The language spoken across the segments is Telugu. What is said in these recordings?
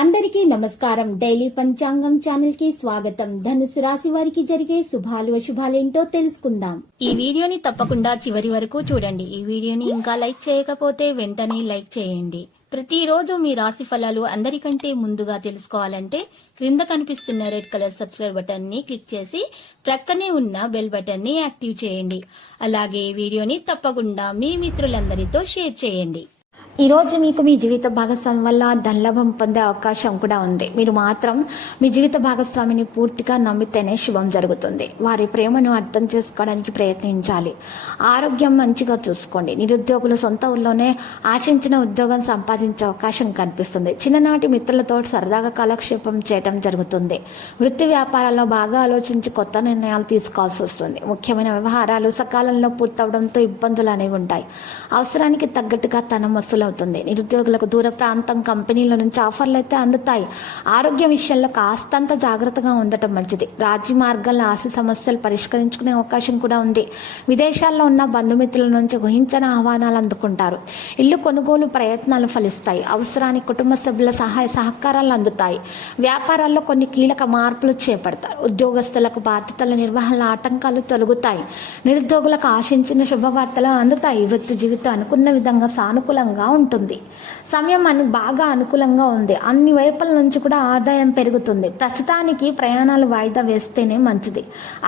అందరికీ నమస్కారం. డైలీ పంచాంగం ఛానల్ కి స్వాగతం. ధనుసు రాశి వారికి జరిగే శుభాలు అశుభాలేంటో తెలుసుకుందాం. ఈ వీడియోని తప్పకుండా చివరి వరకు చూడండి. ఈ వీడియోని ఇంకా లైక్ చేయకపోతే వెంటనే లైక్ చేయండి. ప్రతిరోజు మీ రాశి ఫలాలు అందరికంటే ముందుగా తెలుసుకోవాలంటే క్రింద కనిపిస్తున్న రెడ్ కలర్ సబ్స్క్రైబ్ బటన్ ని క్లిక్ చేసి ప్రక్కనే ఉన్న బెల్ బటన్ ని యాక్టివ్ చేయండి. అలాగే వీడియోని తప్పకుండా మీ మిత్రులందరితో షేర్ చేయండి. ఈ రోజు మీకు మీ జీవిత భాగస్వామి వల్ల ధనలాభం పొందే అవకాశం కూడా ఉంది. మీరు మాత్రం మీ జీవిత భాగస్వామిని పూర్తిగా నమ్మితేనే శుభం జరుగుతుంది. వారి ప్రేమను అర్థం చేసుకోవడానికి ప్రయత్నించాలి. ఆరోగ్యం మంచిగా చూసుకోండి. నిరుద్యోగులు సొంత ఊళ్ళోనే ఆశించిన ఉద్యోగం సంపాదించే అవకాశం కనిపిస్తుంది. చిన్ననాటి మిత్రులతో సరదాగా కాలక్షేపం చేయడం జరుగుతుంది. వృత్తి వ్యాపారాల్లో బాగా ఆలోచించి కొత్త నిర్ణయాలు తీసుకోవాల్సి వస్తుంది. ముఖ్యమైన వ్యవహారాలు సకాలంలో పూర్తవడంతో ఇబ్బందులు అనేవి ఉంటాయి. అవసరానికి తగ్గట్టుగా ధనం వసూలు అవుతుంది. నిరుద్యోగులకు దూర ప్రాంతం కంపెనీల నుంచి ఆఫర్లు అయితే అందుతాయి. ఆరోగ్య విషయంలో కాస్తంత జాగ్రత్తగా ఉండటం మంచిది. రాజ్య మార్గాల్లో ఆస్తి సమస్యలు పరిష్కరించుకునే అవకాశం కూడా ఉంది. విదేశాల్లో ఉన్న బంధుమిత్రుల నుంచి ఊహించని ఆహ్వానాలు అందుకుంటారు. ఇల్లు కొనుగోలు ప్రయత్నాలు ఫలిస్తాయి. అవసరానికి కుటుంబ సభ్యుల సహాయ సహకారాలు అందుతాయి. వ్యాపారాల్లో కొన్ని కీలక మార్పులు చేపడతారు. ఉద్యోగస్తులకు బాధ్యతల నిర్వహణ ఆటంకాలు తొలగుతాయి. నిరుద్యోగులకు ఆశించిన శుభవార్తలు అందుతాయి. వృత్తి జీవితం అనుకున్న విధంగా సానుకూలంగా ఉంటుంది. సమయం బాగా అనుకూలంగా ఉంది. అన్ని వైపుల నుంచి కూడా ఆదాయం పెరుగుతుంది. ప్రస్తుతానికి ప్రయాణాలు వాయిదా వేస్తేనే మంచిది.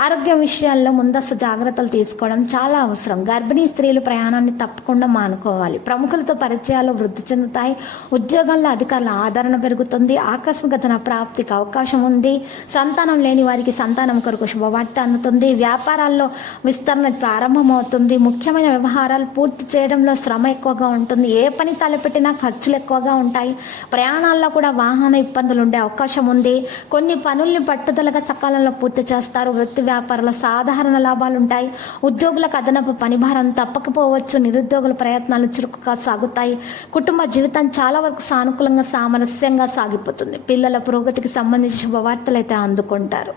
ఆరోగ్య విషయాల్లో ముందస్తు జాగ్రత్తలు తీసుకోవడం చాలా అవసరం. గర్భిణీ స్త్రీలు ప్రయాణాన్ని తప్పకుండా మానుకోవాలి. ప్రముఖులతో పరిచయాలు వృద్ధి చెందుతాయి. ఉద్యోగాల్లో అధికారుల ఆదరణ పెరుగుతుంది. ఆకస్మిక ధన ప్రాప్తికి అవకాశం ఉంది. సంతానం లేని వారికి సంతానం కొరకు శుభవార్త అందుతుంది. వ్యాపారాల్లో విస్తరణ ప్రారంభమవుతుంది. ముఖ్యమైన వ్యవహారాలు పూర్తి చేయడంలో శ్రమ ఎక్కువగా ఉంటుంది. ఏ పని తలపెట్టినా ఖర్చులు ఎక్కువగా ఉంటాయి. ప్రయాణాల్లో కూడా వాహన ఇబ్బందులు ఉండే అవకాశం ఉంది. కొన్ని పనుల్ని పట్టుదలగా సకాలంలో పూర్తి చేస్తారు. వృత్తి వ్యాపారాల సాధారణ లాభాలు ఉంటాయి. ఉద్యోగులకు అదనపు పనిభారం తప్పకపోవచ్చు. నిరుద్యోగుల ప్రయత్నాలు చురుకుగా సాగుతాయి. కుటుంబ జీవితం చాలా వరకు సానుకూలంగా సామరస్యంగా సాగిపోతుంది. పిల్లల పురోగతికి సంబంధించి శుభవార్తలు అయితే అందుకుంటారు.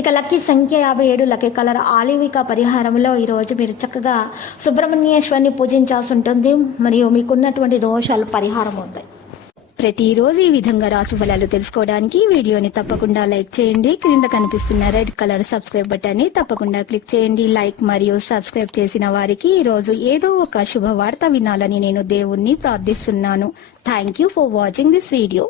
ఇక లక్కీ సంఖ్య 57, లక్కీ కలర్ ఆలివిక. పరిహారంలో ఈరోజు మీరు చక్కగా సుబ్రహ్మణ్యేశ్వరిని పూజించాల్సి ఉంటుంది. మరియు మీకున్నటువంటి దోషాలు పరిహారం అవుతాయి. ప్రతిరోజు ఈ విధంగా రాశి ఫలాలు తెలుసుకోవడానికి వీడియోని తప్పకుండా లైక్ చేయండి. క్రింద కనిపిస్తున్న రెడ్ కలర్ సబ్స్క్రైబ్ బటన్ ని తప్పకుండా క్లిక్ చేయండి. లైక్ మరియు సబ్స్క్రైబ్ చేసిన వారికి ఈ రోజు ఏదో ఒక శుభవార్త వినాలని నేను దేవుణ్ణి ప్రార్థిస్తున్నాను. Thank you for watching this video.